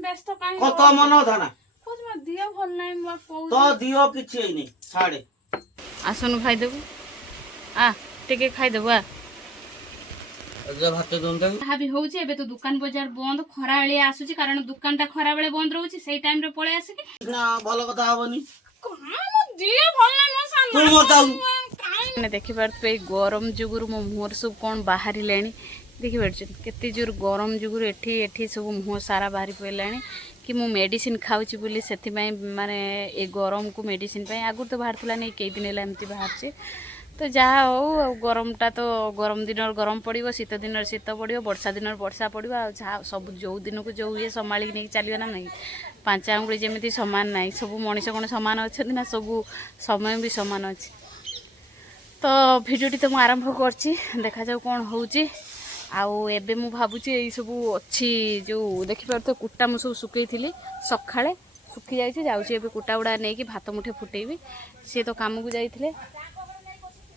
व्यस्त काहे कत मन धना कुछ मत दियो भल नहीं म पौ तो दियो किछि नहीं छाड़े आसनु खाई देबु आ टिके खाई देबु आ जे भात दोंदा हाबी होउची एबे तो दुकान बाजार बंद खरा बेले आसुची कारण दुकान टा खरा बेले बंद रहउची सेई टाइम रे पळे आसी कि ना भलो कथा हबनी काम दियो भल नहीं म सान तू मताऊ ने देखि पारत गरम जुगुरु मो मुहर सब कोन बाहरी लेनी देखि पारछ केते जोर गरम जुगुरु एठी एठी सब मुह सारा बाहरी पइलानी कि मु मेडिसिन खाउची बोली सेति पई माने ए गरम को मेडिसिन पई आगु तो बाहरतला नै कई दिन एला एमती बाहरছে तो जहा हो गरमटा तो गरम दिन गरम पड़ो शीत दिन शीत पड़ो वर्षा दिन वर्षा पड़ो आ सब जो दिन को जो ये संभाली नहीं चलिए ना नहीं पांच आंगुड़ी जमी सामान ना सब मनीष कौन सामान अच्छा ना सब समय भी सामान अच्छे तो भिडियोटी तो मुझे आरंभ कर देखा जाऊ कौन होची आउ एबे मु भाबुची एई सब अच्छी जो देखिपार तो कुटा मु सब सुकई थी सकाळे सुखी जाइए जाऊँगी एबे कुटा गुड़ा नहीं कि भात मुठे फुटेबी सी तो काम को जाइए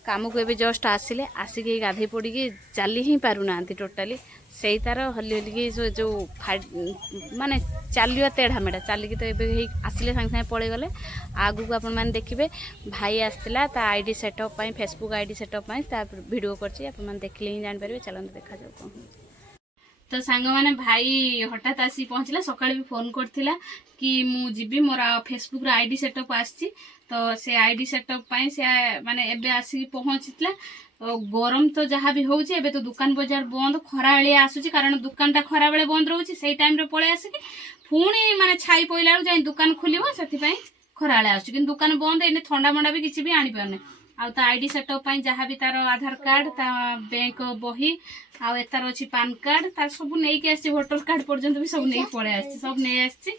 काम को एबे जस्ट आसिले आसिक गाधे पड़ी चली ही पारुना टोटाली से तार हली हलिकी जो माने चलिया तेढ़ा मेढ़ा चलिकी तो ये आसिले सागे सागे पड़े गले आगु को आपण मैंने देखिए भाई आसला ID setup Facebook ID setup video कर देखिले ही जापर चलते देखा जाऊ कौन तो सांग माने भाई हठात आसी पहुँचला सकाଳେ भी फोन करथिला कि मु जीबी मोर फेसबुक आईडी सेटअप आसी तो से आईडी सेटअप पाई से माने एबे आसी पहुँचला गरम तो जहाँ भी होउची एबे तो दुकान बाजार बंद खरा बेले आसुची कारण दुकान टा खरा बेले बंद रहउची सेई टाइम रे पळे आसी पुणी माने छाई पइला जाई दुकान खुलिबो सेति पई खरा बेले आसुची किंतु दुकान बंद एने ठंडा मंडा भी किछि भी आनी पारने आ ता आईडी सेटअप पाई जहाँ भी तार आधार कार्ड ता बैंक बही आ एतार अछि पान कार्ड तार सब नै के आसी वोटर कार्ड पर्यंत भी सब नै पळे आसी सब नै आसी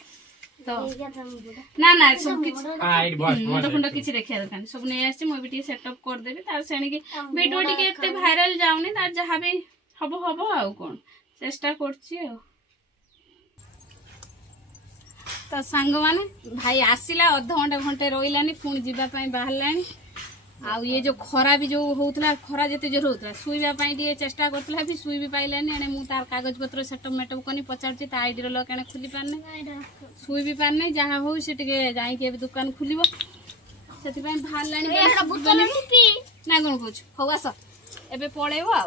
तो ना ना सब किछ मुंड फुंड किछ देखिया दरकार सब नै आसी मो भी सेटअप कर देबे तार सेणी के वीडियो टिके एते वायरल जाउनी तार जहाँ भी हबो हबो आ कोन चेष्टा करछि आ तो सांग माने भाई आसिला आधा घंटे घंटे रोइलानी पुणी जीवा पई बाहरलानी आ ये जो खरा भी जो होउतला खरा जते जो होउतला सुईबा पई दिए चेष्टा करतला भी सुई भी पाइलानी एने मु तार कागज पत्र सेटअप मेटअप कोनी पचारची ता आईडी रो लॉक एने खुली पारने सुई भी पारने जहाँ हो से टिके जाई के दुकान खुलिबो सेति पई बाहरलानी ना कोन कहछ हो आस एबे पळेबो आ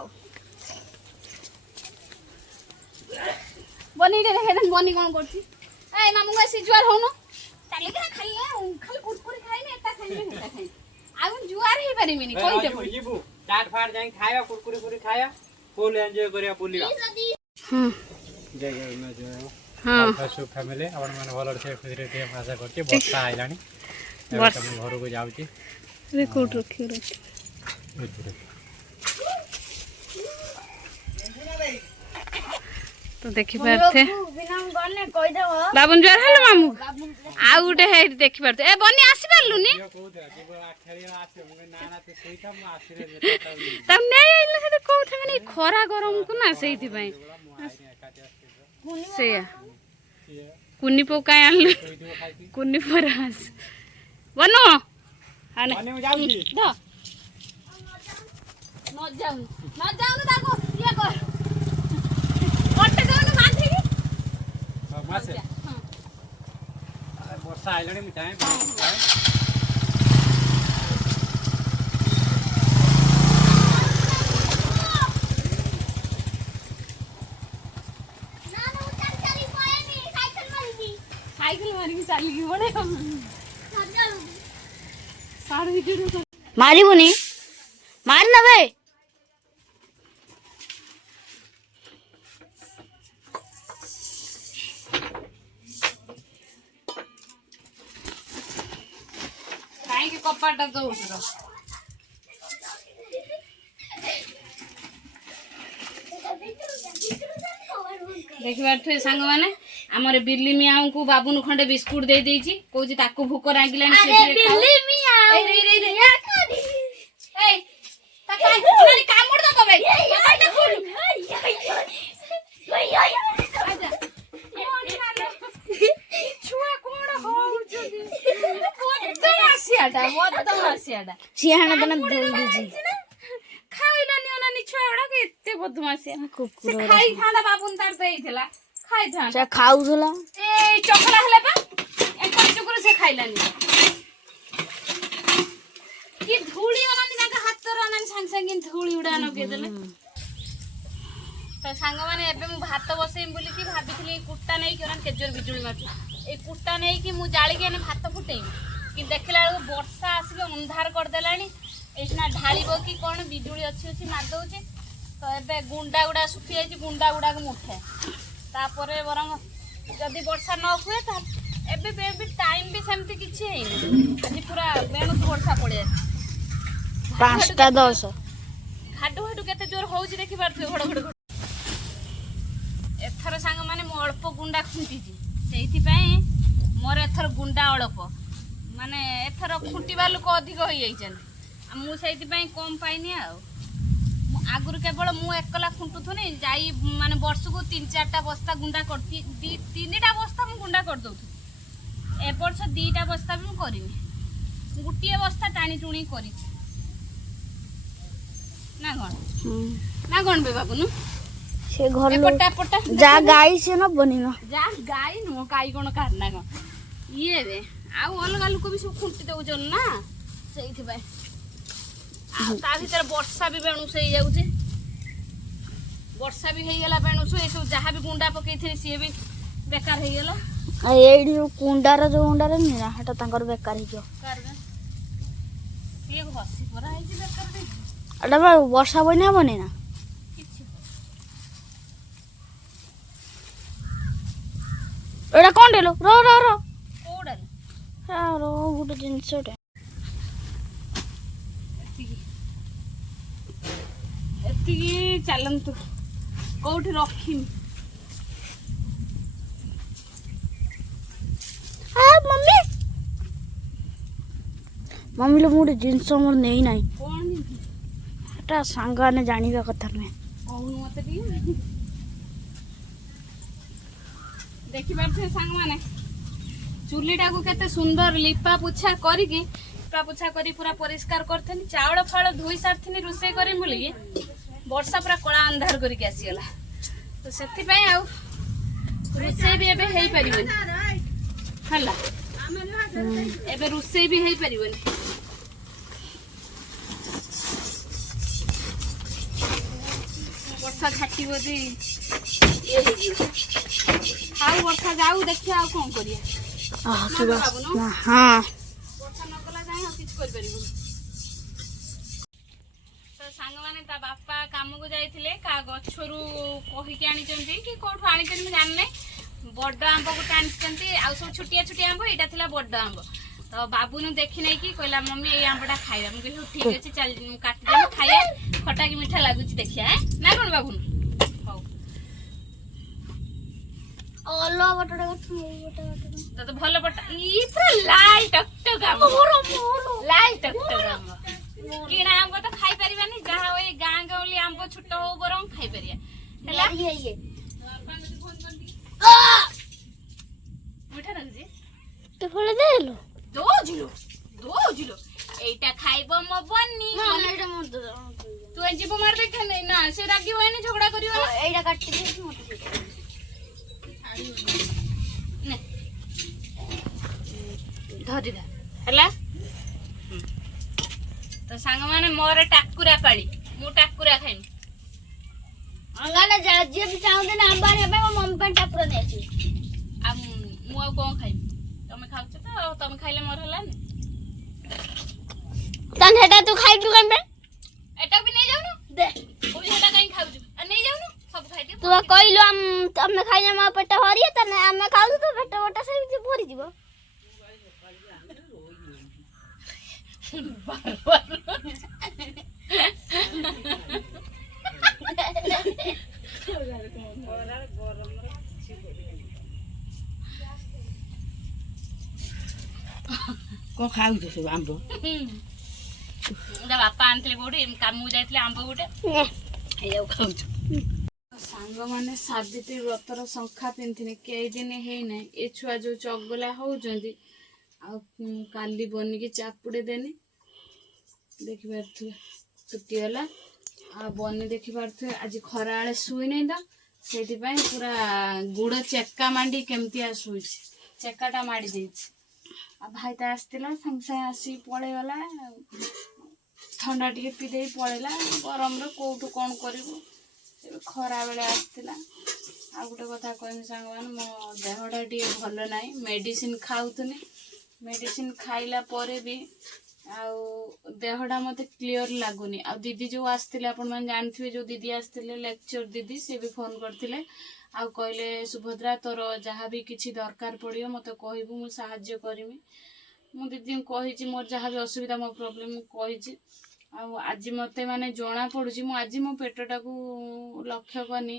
बनी रे हेदन बनी कोन करछि ए मामू गसी जुआर होनो ताले के खाली खाली कुरकुरी खाइ ने एता खाइ ने एता खाइ आगुन जुआर ही पारि मिनी कोइते पड़ी जीबू चाट फाड़ जाई खाया कुरकुरी पूरी खाया फुल एन्जॉय करिया पुलिया जय जय न जय हां फेसबुक फैमिली अपन मन भलर से खुश रहते आशा करके वर्षा आइलानी वर्षा हम घर को जाउची रिकॉर्ड रखियो रे तो देखि पारथे बाबुन जुआर हलो मामू आ उठे है देखि पारथे ए बनी आसी पारलुनी तब नहीं आइले से को थे माने खरा गरम को ना सेति पई से कुनी पकाय आनलु कुनी परास बनो आने बने जाउनी द न जाऊ ताको ये कर ओटे दोन बांधी मासे हां वर्षा आइलनी मिठाई साइकिल मारी चली गई बड़े मारी बुनी मार ना बे काहे के कपाटा तो उठो देखिबार सांग माने हमरे बिल्ली मियाऊ को बाबू खंडे बिस्कुट दे देछि कहूची ताको भूख लागिलानी से बिल्ली मियाऊ ए रे ए ता काई माने कामुड़ दबो बे कपाटा खोल आजा छुआ कोण होउछदी बदम आसियाडा सियाना दना दल दीजी खाइलानी ओनानी छुआडा के एते बदमासिया कुकुर खाई थाला बाबून तार देइथला खाई था से खाउथला ए ଚକଲା ହେଲେ ବା ଏକର ଯୁଗରୁ ସେ ଖାଇଲାନି କି ଧୂଳି ଅନାନ୍ତି ତାଙ୍କ ହାତର ଅନାନ୍ତି ସାଙ୍ଗେ ସାଙ୍ଗେ ଧୂଳି ଉଡ଼ା ନଗେଇଦେଲେ। ତ ସାଙ୍ଗମାନେ ଏବେ ମୁଁ ଭାତ ବସେଇବି ବୋଲିକି ଭାବିଥିଲି ଏଇ କୁଟା ନେଇକି କେଜୋର ବିଜୁଳି ମାରୁଛି ଏଇ କୁଟା ନେଇକି ମୁଁ ଜାଳିକି ଏନେ ଭାତ ଫୁଟେଇବି କିନ୍ତୁ ଦେଖିଲା ବେଳକୁ ବର୍ଷା ଆସିକି ଅନ୍ଧାର କରିଦେଲାଣି ଏଇନା ଢାଳିବ କି କ'ଣ ବିଜୁଳି ଅଛି ମାରିଦେଉଛି। ତ ଏବେ ଗୁଣ୍ଡା ଗୁଡ଼ା ଶୁଖିଯାଇଛି ଗୁଣ୍ଡା ଗୁଡ଼ାକୁ ମୁଁ ଉଠାଏ ତାପରେ ବରଂ ଯଦି ବର୍ଷା ନ ହୁଏ ତାହେଲେ ଏବେ ବି ଟାଇମ୍ ବି ସେମିତି କିଛି ହେଇନି ଆଜି ପୁରା ବେଣୁକୁ ବର୍ଷା ପଳେଇ ଆସିଛି 5:10 ଘାଟୁ ଘାଟୁ କେତେ ଜୋର ହେଉଛି ଦେଖିପାରୁଥିବେ ଘଡ଼ଘଡ଼ ଏଥର ସାଙ୍ଗମାନେ ମୁଁ ଅଳ୍ପ ଗୁଣ୍ଡା ଖୁଣ୍ଟିଛି ସେଇଥିପାଇଁ ମୋର ଏଥର ଗୁଣ୍ଡା ଅଳ୍ପ ମାନେ ଏଥର ଖୁଣ୍ଟିବା ଲୋକ ଅଧିକ ହେଇଯାଇଛନ୍ତି ଆଉ ମୁଁ ସେଇଥିପାଇଁ କମ୍ ପାଇନି ଆଉ ମୁଁ ଆଗରୁ କେବଳ ମୁଁ ଏକଲା ଖୁଣ୍ଟୁଥୁନି ଯାଇ ମାନେ ବର୍ଷକୁ 3-4ଟା ବସ୍ତା ଗୁଣ୍ଡା କରିଥି 3ଟା ବସ୍ତା ମୁଁ ଗୁଣ୍ଡା କରିଦେଉଥିଲି ଏ ବର୍ଷ 2ଟା ବସ୍ତା ବି ମୁଁ କରିନି ଗୋଟିଏ ବସ୍ତା ଟାଣି ଟୁଣି କରିଛି ନା କ'ଣ ବେ ବାବୁନୁ ସେ ଘର ଏପଟା ଏପଟା ଯା ଗାଈ ସେ ନବନି ନା ଯା ଗାଈ ନୁହଁ ଗାଈ କ'ଣ କାହାର ନା କ'ଣ ଇଏ ରେ ଆଉ ଅଲଗା ଲୋକ ବି ସବୁ ଖୁଣ୍ଟି ଦେଉଛନ୍ତି ନା ସେଇଥିପାଇଁ ଆଉ ତା ଭିତରେ ବର୍ଷା ବି ବେଣୁସ ହେଇଯାଉଛି ବର୍ଷା ବି ହେଇଗଲା ବେଣୁସ ଏସବୁ ଯାହା ବି ଗୁଣ୍ଡା ପକେଇଥିଲି ସିଏ ବି ବେକାର ହେଇଗଲା ଏଇଠି କୁଣ୍ଡାର ଯୋଉ ଗୁଣ୍ଡାରେ ନୁହେଁ ନା ସେଟା ତାଙ୍କର ବେକାର ହେଇଯିବ ସିଏ ଘଷି ପରା ହେଇଛି ବେକାର ହେଇଛି ଏଟା ବା ବର୍ଷା ବଇନା ହବନି ନା କିଛି ଏଟା କ'ଣ ଦେଲ ର ର ର କୋଉଟାରେ ର ଗୋଟେ ଜିନିଷଟେ ଏତିକି ଚାଲନ୍ତୁ କୋଉଠି ରଖିନି ମମ୍ମି ଲୋ ମୁଁ ଗୋଟେ ଜିନିଷ ମୋର ନେଇ ନାହିଁ କ'ଣ ଏଟା ସାଙ୍ଗମାନେ ଜାଣିବା କଥା ନୁହେଁ କହୁନୁ ମତେ ଟିକେ ଦେଖିପାରୁଥିବେ ସାଙ୍ଗମାନେ ଚୁଲିଟାକୁ କେତେ ସୁନ୍ଦର ଲିପା ପୋଛା କରି ପୁରା ପରିଷ୍କାର କରିଥିଲି ଚାଉଳ ଫାଳ ଧୋଇ ସାରିଥିଲି ରୋଷେଇ କରିବି ବୋଲିକି ବର୍ଷା ପୁରା କଳା ଅନ୍ଧାର କରିକି ଆସିଗଲା ତ ସେଥିପାଇଁ ଆଉ ରୋଷେଇ ବି ଏବେ ହେଇପାରିବନି ହେଲା ଏବେ ରୋଷେଇ ବି ହେଇପାରିବନି ବର୍ଷା ଛାଟିବ ଯେ ଇଏ ହେଇଯିବ ଆଉ ବର୍ଷା ଯାଉ ଦେଖିବା ଆଉ କ'ଣ କରିବା ହଁ ବର୍ଷା ନ କଲା ଯାଏଁ ଆଉ କିଛି କରିପାରିବୁନି ତ ସାଙ୍ଗମାନେ ତା ବାପା କାମକୁ ଯାଇଥିଲେ କାହା ଗଛରୁ କହିକି ଆଣିଛନ୍ତି କି କୋଉଠୁ ଆଣିଛନ୍ତି ମୁଁ ଜାଣିନାହିଁ ବଡ଼ ଆମ୍ବ ଗୋଟେ ଆଣିଛନ୍ତି ଆଉ ସବୁ ଛୋଟିଆ ଛୋଟିଆ ଆମ୍ବ ଏଇଟା ଥିଲା ବଡ଼ ଆମ୍ବ ତ ବାବୁନୁ ଦେଖି ନେଇକି କହିଲା ମମ୍ମି ଏଇ ଆମ୍ବଟା ଖାଇବା ମୁଁ କହିଲି ଠିକ୍ ଅଛି ଚାଲ କାଟିଦେବି ଖାଇବା ଖଟା କି ମିଠା ଲାଗୁଛି ଦେଖିବା ନା କ'ଣ ବାବୁନୁ ହଉ ଅଲଗା ବଟଟା ତତେ ଭଲ ପଟା ଇ ପୁରା ଲାଲ ଟକଟକ ଆମ୍ବ ଲାଲ ଟକଟକ ଆମ୍ବ କିଣା ଆମ୍ବ ତ ଖାଇପାରିବାନି ଯାହା ହଉ ଏଇ ଗାଁ ଗାଉଁଲି ଆମ୍ବ ଛୋଟ ହଉ ବରଂ ଖାଇପାରିବା ହେଲା ମିଠା ଲାଗୁଛି ତେ ଫଳ ଦେଲ ଦଉଜିଲୁ এইটা খাইব মো বন্নি তু জীব মার দেখে নেই না সে রাগিব এনে ঝগড়া করিব না এইটা কাটি দিছি মতে নে ধরি দা ହେଲା ତ ସାଙ୍ଗମାନେ ମୋର ଟାକୁରା ପାଳି ମୁଁ ଟାକୁରା ଖାଇନି ଅଙ୍ଗାନା ଯିଏ ବି ଚାହୁଁଛନ୍ତି ନା ଆମ୍ବ ଆଣିବା ପାଇଁ ମୋ ମମ୍ମି ପାଇଁ ଟାକୁରା ନେଇ ଆସିବି ଆଉ ମୁଁ ଆଉ କ'ଣ ଖାଇବି ତମେ ଖାଉଛ ତ ଆଉ ତମେ ଖାଇଲେ ମୋର ହେଲାନି ତାହେଲେ ହେଟା ତୁ ଖାଇଛୁ କେମ ପାଇଁ ଏଟା ବି ନେଇ ଯାଉନୁ ଦେ କହୁଛି ହେଟା କାଇଁ ଖାଉଛୁ ଆଉ ନେଇ ଯାଉନୁ ସବୁ ଖାଇଦିଅ ତୁ କହିଲୁ ତମେ ଖାଇଲେ ମୋ ପେଟ ଭରିବ ତାହେଲେ ଆମେ ଖାଉଛୁ ତ ପେଟ ଗୋଟା ସେମିତି ଭରିଯିବ କ'ଣ ଖାଉଛ ସବୁ ଆମ୍ବ ବାପା ଆଣିଥିଲେ କୋଉଠି କାମକୁ ଯାଇଥିଲେ ଆମ୍ବ ଗୋଟେ ଏଇଆକୁ ଖାଉଛୁ ସାଙ୍ଗମାନେ ସାବିତ୍ରୀ ବ୍ରତର ଶଙ୍ଖା ପିନ୍ଧିନି କେଇଦିନ ହେଇନାହିଁ ଏ ଛୁଆ ଯୋଉ ଚଗଲା ହଉଛନ୍ତି ଆଉ କାଲି ବନିକି ଚାପୁଡେ ଦେନି ଦେଖିପାରୁଥିବେ ତୁଟିଗଲା ଆଉ ବନି ଦେଖିପାରୁଥିବେ ଆଜି ଖରାବେଳେ ଶୁଇନାହିଁ ତ ସେଇଥିପାଇଁ ପୁରା ଗୁଡ଼ ଚେକା ମାଣ୍ଡି କେମିତି ଶୋଇଛି, ଚେକାଟା ମାଡ଼ି ଦେଇଛି। ଆଉ ଭାଇ ତ ଆସିଥିଲା ସାଙ୍ଗେ ସାଙ୍ଗେ ଆସିକି ପଳେଇଗଲା, ଥଣ୍ଡା ଟିକେ ପିଇ ଦେଇ ପଳେଇଲା। ଗରମରେ କୋଉଠୁ କ'ଣ କରିବୁ, ଏବେ ଖରା ବେଳେ ଆସିଥିଲା। ଆଉ ଗୋଟେ କଥା କହିବି ସାଙ୍ଗମାନେ, ମୋ ଦେହଟା ଟିକେ ଭଲ ନାହିଁ, ମେଡ଼ିସିନ ଖାଉଥିଲି। ମେଡ଼ିସିନ ଖାଇଲା ପରେ ବି ଆଉ ଦେହଟା ମୋତେ କ୍ଲିଅର ଲାଗୁନି। ଆଉ ଦିଦି ଯେଉଁ ଆସିଥିଲେ, ଆପଣମାନେ ଜାଣିଥିବେ, ଯେଉଁ ଦିଦି ଆସିଥିଲେ ଲେକ୍ଚର ଦିଦି, ସିଏ ବି ଫୋନ୍ କରିଥିଲେ ଆଉ କହିଲେ ସୁଭଦ୍ରା ତୋର ଯାହା ବି କିଛି ଦରକାର ପଡ଼ିବ ମୋତେ କହିବୁ, ମୁଁ ସାହାଯ୍ୟ କରିମି। ମୁଁ ଦିଦିଙ୍କୁ କହିଛି ମୋର ଯାହା ବି ଅସୁବିଧା, ମୋ ପ୍ରୋବ୍ଲେମ୍ ମୁଁ କହିଛି। ଆଉ ଆଜି ମୋତେ ମାନେ ଜଣାପଡ଼ୁଛି, ମୁଁ ଆଜି ମୋ ପେଟଟାକୁ ଲକ୍ଷ୍ୟ କନି,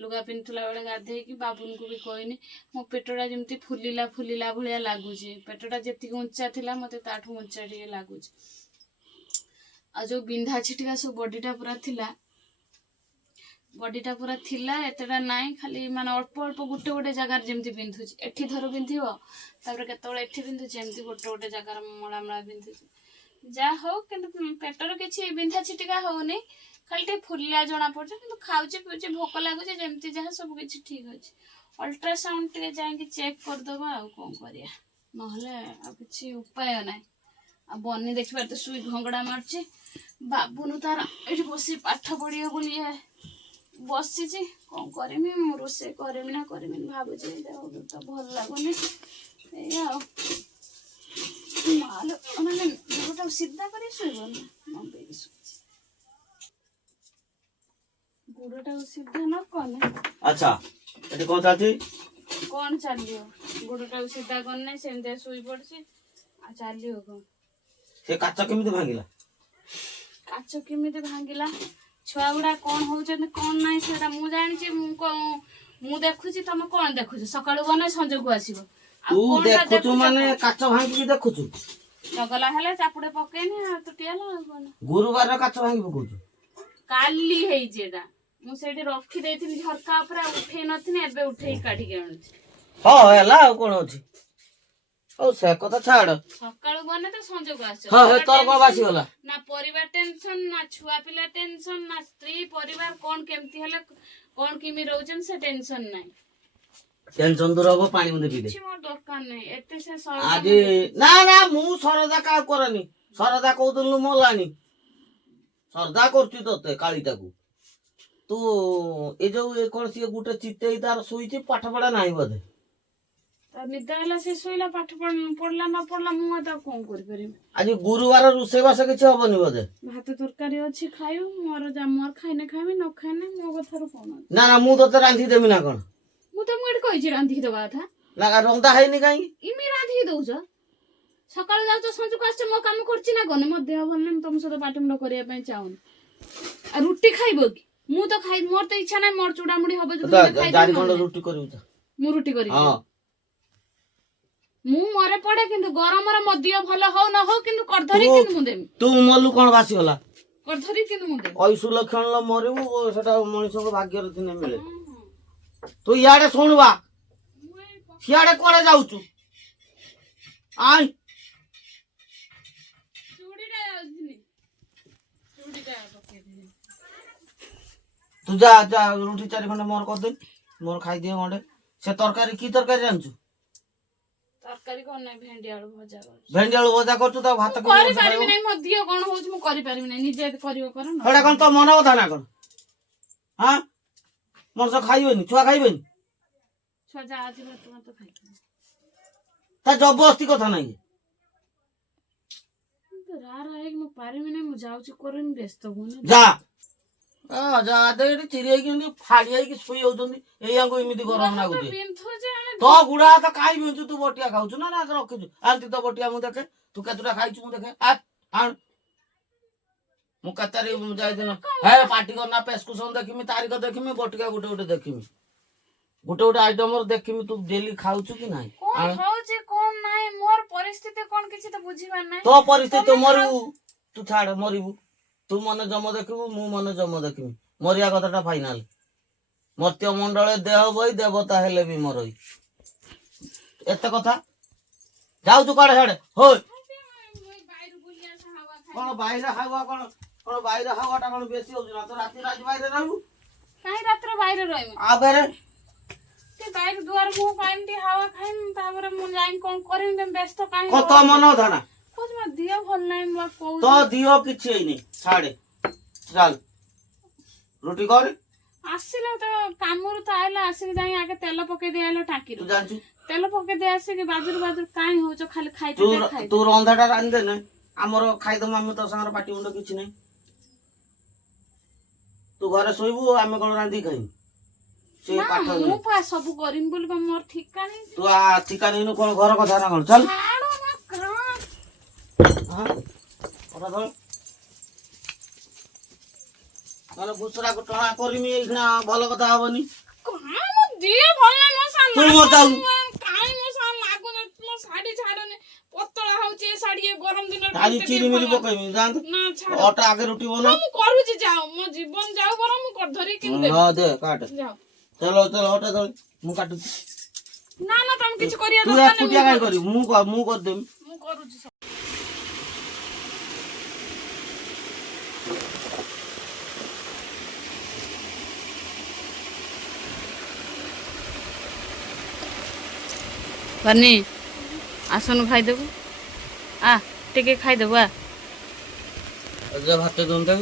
ଲୁଗା ପିନ୍ଧୁଥିଲା ବେଳେ ଗାଧେଇକି ବାବୁଙ୍କୁ ବି କହିନି, ମୋ ପେଟଟା ଯେମିତି ଫୁଲିଲା ଫୁଲିଲା ଭଳିଆ ଲାଗୁଛି। ପେଟଟା ଯେତିକି ଉଞ୍ଚା ଥିଲା ମୋତେ ତାଠୁ ଉଞ୍ଚା ଟିକେ ଲାଗୁଛି। ଆଉ ଯେଉଁ ବିନ୍ଧା ଛିଟିକା ସବୁ ବଡ଼ିଟା ପୁରା ଥିଲା, ଏତେଟା ନାହିଁ, ଖାଲି ମାନେ ଅଳ୍ପ ଅଳ୍ପ ଗୋଟେ ଗୋଟେ ଜାଗାରେ ଯେମିତି ବିନ୍ଧୁଛି। ଏଠି ଧର ବିନ୍ଧିବ, ତାପରେ କେତେବେଳେ ଏଠି ବିନ୍ଧୁଛି, ଏମିତି ଗୋଟେ ଗୋଟେ ଜାଗାରେ ମଳା ମଳା ବିନ୍ଧୁଛି। ଯାହା ହଉ, କିନ୍ତୁ ପେଟର କିଛି ବିନ୍ଧା ଛିଟିକା ହଉନି, ଖାଲି ଟିକେ ଫୁଲିଲା ଜଣା ପଡୁଛି। କିନ୍ତୁ ଖାଉଛି ପିଉଛି, ଭୋକ ଲାଗୁଛି, ଯେମିତି ଯାହା ସବୁ କିଛି ଠିକ୍ ଅଛି। ଅଲ୍ଟ୍ରାସାଉଣ୍ଡ ଟିକେ ଯାଇକି ଚେକ୍ କରିଦେବା, ଆଉ କ'ଣ କରିବା, ନହେଲେ ଆଉ କିଛି ଉପାୟ ନାହିଁ। ଆଉ ବନି ଦେଖିବାର ତ ଶୋଇ ଘଙ୍ଗଡ଼ା ମାରୁଛି, ବାବୁନୁ ତାର ଏଠି ବସି ପାଠ ପଢ଼ିବ ବୋଲି ବସିଛି। କ'ଣ କରିମି, ମୁଁ ରୋଷେଇ କରିମି ନା କରିମିନି ଭାବୁଛି, ଦେହ ତ ଭଲ ଲାଗୁନି। ଏଇଆ ଆଉ ମାନେ ଗୋଟାକୁ ସିଧା କରି ଶୋଇବ ନା, ନମ୍ବେଇକି ଶୋଇଛି। ଗୋଡ଼ଟାକୁ ସିଧା ନ କଲେ ଆଚ୍ଛା ଏଠି କ'ଣ ଚାଲିଛି? କ'ଣ ଚାଲିବ? ଗୋଡ଼ଟାକୁ ସିଧା କରିନେ ସେମିତିଆ ଶୋଇ ପଡିଛି, ଆଉ ଚାଲିବ କ'ଣ? ସେ କାଚ କେମିତି ଭାଙ୍ଗିଲା? କାଚ କେମିତି ଭାଙ୍ଗିଲା, ଛୁଆ ଗୁଡ଼ା କ'ଣ ହଉଛନ୍ତି କ'ଣ ନାହିଁ ସେଟା ମୁଁ ଜାଣିଛି। ମୁଁ ଦେଖୁଛି, ତମେ କ'ଣ ଦେଖୁଛ? ସକାଳୁ ଗଲେ ସଞ୍ଜକୁ ଆସିବ। ତୁ ଦେଖୁଛୁ ମାନେ କାଚ ଭାଙ୍ଗିକି ଦେଖୁଛୁ? ଚଗଲା ହେଲେ ଚାପୁଡେ ପକେଇନି, ତୁଟି ହେଲା ଆଉ କ'ଣ? ଗୁରୁବାର କାଚ ଭାଙ୍ଗି ପକଉଛୁ? କାଲି ହେଇଛି ଏଟା, ମୁଁ ସେଇଠି ରଖି ଦେଇଥିଲି ଝରକା ଉପରେ, ଆଉ ଉଠେଇ ନଥିଲି, ଏବେ ଉଠେଇକି କାଢିକି ଆଣୁଛି। ହଁ ହେଲା, ଆଉ କ'ଣ ଅଛି? ହଉ ସେ କଥା ଛାଡ। ସକାଳୁ ଗଲେ ତ ସଞ୍ଜକୁ ଆସିବ। ହଁ ତୋର କ'ଣ ବାସିଗଲା? ନା ପରିବାର ଟେନସନ, ନା ଛୁଆ ପିଲା ଟେନସନ, ନା ସ୍ତ୍ରୀ ପରିବାର କ'ଣ କେମିତି ହେଲେ କ'ଣ କେମିତି ରହୁଛନ୍ତି ସେ ଟେନସନ ନାହିଁ। ଟେନସନ ଦୂର ହବ, ପାଣି ମୁଁଦେ ପିଇଦେ। କିଛି ମୋର ଦରକାର ନାହିଁ ଏତେ ସେ ଆଜି ନା ନା, ମୁଁ ସରଦା କାହାକୁ କରନି। ସରଦା କହୁଥିଲୁ ମଲାଣି, ସରଦା କରୁଛି ତତେ କାଳିଟାକୁ। ତୁ ଏ ଯୋଉ କ'ଣ ସିଏ ଗୋଟେ ଚିତେଇ ତାର ଶୋଇଛି, ପାଠ ପଢା ନାହିଁ ବୋଧେ? ନିଦ ହେଲା, ସେ ଶୋଇଲା, ପାଠ ପଢିଲା ନ ପଢିଲା, ମୁଁ ଆଉ ତାକୁ କ'ଣ କରିପାରିବି? ଆଜି ଗୁରୁବାର ରୋଷେଇବାସ କିଛି ହବନି ବୋଧେ? ଭାତ ତରକାରୀ ଅଛି, ଖାଇବୁ। ମୋର ଖାଇନେ ଖାଇମି, ନ ଖାଇନେ ମୋ କଥାରୁ କ'ଣ ଅଛି? ନା ନା, ମୁଁ ତତେ ରାନ୍ଧିଦେବି ନା କ'ଣ? ମୁଁ ତମକୁ ଏଠି କହିଛି ରାନ୍ଧିକି ଦେବା କଥା? ନା ରନ୍ଧା ହେଇନି କାହିଁକି? ଇମି ରାନ୍ଧିକି ଦଉଛ? ସକାଳୁ ଯାଉଛ, ସଞ୍ଜକୁ ଆସୁଛ, ମୋ କାମ କରୁଛି ନା କ'ଣ? ମୋ ଦେହ ଭଲ ନାହିଁ, ତମ ସହିତ ପାଟିମୁଣ୍ଡ କରିବା ପାଇଁ ଚାହୁଁନି। ଆଉ ରୁଟି ଖାଇବ କି? ମୁଁ ତ ଖାଇ, ମୋର ତ ଇଚ୍ଛା ନାହିଁ, ମୋର ଚୁଡାମୁଡି ହବ ଯଦି ରୁଟି କରିବୁ। ମୁଁ ରୁଟି କରିବି, ମୁଁ ମରେ ପଡେ, କିନ୍ତୁ ଗରମରେ ମୋ ଦିହ ଭଲ ହଉ ନ ହଉ, କିନ୍ତୁ କରଧରି କିନ୍ତୁ ମୁଁ ଦେବି। ତୁ ମଲୁ କ'ଣ ବାସିଗଲା? କରଧରି କିନ୍ତୁ ମୁଁ ଦେବି। ଐଶୁ ଲକ୍ଷଣ ମରିବୁ, ସେଟା ମଣିଷଙ୍କ ଭାଗ୍ୟରେ ଦିନେ ମିଳେ। ତୁ ଇଆଡେ ଶୁଣବା, ସିଆଡେ କୁଆଡେ ଯାଉଛୁ? ଆଇ ତୁ ଯା ଯା, ରୁଟି 4 ଖଣ୍ଡେ ମୋର କରିଦେ, ମୋର ଖାଇଦିଏ ଖଣ୍ଡେ। ସେ ତରକାରୀ କି ତରକାରୀ ଜାଣିଛୁ? ତରକାରୀ କ'ଣ ନାହିଁ, ଭେଣ୍ଡି ଆଳୁ ଭଜା କରୁଛି। ଭେଣ୍ଡି ଆଳୁ ଭଜା କରୁଛୁ, ତାକୁ ଭାତ କରିପାରିବି ନାହିଁ, ମୋ ଦିହ କ'ଣ ହଉଛି, ମୁଁ କରିପାରିବି ନାହିଁ। ନିଜେ କରିବ କର। ସେଟା କ'ଣ ତୋ ମନ କଥା ନା କ'ଣ? ହଁ, ମଣିଷ ଖାଇବେନି, ଛୁଆ ଖାଇବେନି? ଛୁଆ ଯାହା ଅଛି ଭାତ ଖାଇବେ, ତା ଜବରଦସ୍ତି କଥା ନାହିଁ। ହେଇକି ମୁଁ ପାରିବି ନାହିଁ, ମୁଁ ଯାଉଛି କରିନି, ବ୍ୟସ୍ତ ହୁଅନି। ଯା ଯା, ଏଠି ଚିରି ହେଇକି ଫାଡି ହେଇକି ଶୋଇ ଯାଉଛନ୍ତି, ଏଇଆଙ୍କୁ ଏମିତି ଗରମ ଲାଗୁଛି। ତୋ ଗୁଡା ହାତ କାହିଁ ବିଞ୍ଚୁ? ତୁ ବଟିଆ ଖାଉଛୁ ନା ରଖିଛୁ? ଆଣ୍ଟି ତ ବଟିଆ ମୁଁ ଦେଖେ, ତୁ କେତେଟା ଖାଇଛୁ ମୁଁ ଦେଖେ। ମୁଁ କେତେ ଯାଇଥିଲ ହେ ପାଟି କରନା, ପ୍ରେସକ୍ରିପସନ ଦେଖିମି, ତାରିଖ ଦେଖିମି, ବଟିକା ଗୋଟେ ଗୋଟେ ଦେଖିମି, ଗୋଟେ ଗୋଟେ ଆଇଟମ ଦେଖିମି। ତୁ ଡେଲି ଖାଉଛୁ କି ନାହିଁ? ମୋର ପରିସ୍ଥିତି କ'ଣ କିଛି ତ ବୁଝିବାର ନାହିଁ। ତୋ ପରିସ୍ଥିତି ମରିବୁ, ତୁ ଛାଡ ମରିବୁ। ତୁ ମନେ ଜମ ଦେଖିବୁ, ମୁଁ ମନେ ଜମ ଦେଖିବି। ମରିବା କଥାଟା ଫାଇନାଲ। ମର୍ତ୍ୟ ମଣ୍ଡଳେ ଦେହ ବହି, ଦେବତା ହେଲେ ବି ମରଇ। ଏତେ କଥା ଯାଉଛୁ କୁଆଡେ ସାଡେ? ହଉ କ'ଣ ବାଇରେ ହାୱା, କ'ଣ ବାଇରେ ହାୱାଟା କ'ଣ ବେଶୀ ହଉଛି ନା? ତ ରାତିରେ ଆଜି ବାଇରେ ରହିବୁ, କାହିଁ ରାତିରେ ବାହାରେ ରହିବି ଆବେରେ ଟିକେ ବାହାରେ ଦୁଆର ମୁହଁ କାହିଁକି ଟିକେ ହାୱା ଖାଇମି ତାପରେ ମୁଁ ଯାଇକି କଣ କରିମି ତମେ ବ୍ୟସ୍ତ କାହିଁ କତ ମନ ଧାନା କହୁଛି ମୋ ଦିହ ଭଲ ନାହିଁ ମୁଁ କହୁଛି ତ ଦିହ କିଛି ହେଇନି ଛାଡେ ଚାଲ ରୁଟି କର ଆସିଲେ ତ କାମରୁ ତ ଆଇଲା ଆସିକି ଯାଇ ଆଗେ ତେଲ ପକେଇ ଦେଇ ଆଇଲ ତୁ ଟାଙ୍କିରୁ ଜାଣିଛୁ ତେଲ ପକେଇ ଦେଇ ଆସିକି ବାଜୁରୁ ବାଜୁରୁ କାହିଁ ହଉଛ ଖାଲି ଖାଇତେ ତୁ ଦେ, ଖାଇତେ ତୁ ରନ୍ଧାଟା ରାନ୍ଧିଦେନେ ଆମର ଖାଇଦମ ଆମେ ତୋ ସାଙ୍ଗରେ ପାଟି ମୁଣ୍ଡ କିଛି ନାହିଁ ତୁ ଘରେ ଶୋଇବୁ ଆମେ କଣ ରାନ୍ଧିକି ଖାଇବୁ ସେ ନା ପାଠ ମୁଁ ନୁହେଁ ପା ସବୁ କରିମି ବୋଲି କଣ ମୋର ଠିକା ନାହିଁ ତୁ ଠିକା ନେଇନୁ କଣ ଘର କଥା ନା କଣ ଚାଲ ଛାଡ ନା କଣ ହଁ କଥା ଧର ନହେଲେ ଘୁଷୁରାକୁ ଟଣା କରିମି ଏଇଖିଣା ଭଲ କଥା ହବନି କଣ ମୋ ଦିହ ଭଲ ନାହିଁ ମୋ ସାନ ତୁ ମତାଉ କାହିଁ ମୋ ସାନ ଲାଗୁନି ମୋ ଶାଢୀ ଛାଡୁନି ପତଳା ହଉଛି ଏ ଶାଢୀ ଏ ଗରମ ଦିନରେ ଖାଲି ପିନ୍ଧିତେ ଚିରି ଟିକେ ମିରି ଭଲ ପକେଇମି ଯାଆନ୍ତୁ ନା ଛାଡ ଅଟା ଆଗେ ରୁଟି ବନା ମୁଁ କରୁଛି ଯାଅ ମୋ ଜୀବନ ଯାଉ ବରଂ ମୁଁ ଧରିକି କେମିତି ଦେବି ହଁ ଦେ କାଟ ଯାଅ ଚାଲ ଚାଲ ଅଟା ଧର ମୁଁ କାଟୁଛି ନା ନା ତମେ କିଛି କରିବା ତୁ ଦରକାର ଏକୁଟିଆ ନାହିଁ କାଇଁ କରିବୁ ମୁଁ କରିଦେବି ମୁଁ କରୁଛି ସବୁ। ବନି ଆସନୁ ଖାଇଦେବୁ ଆ ଟିକେ ଖାଇଦେବୁ ଆ ଭାତ ଦିଅନ୍ତା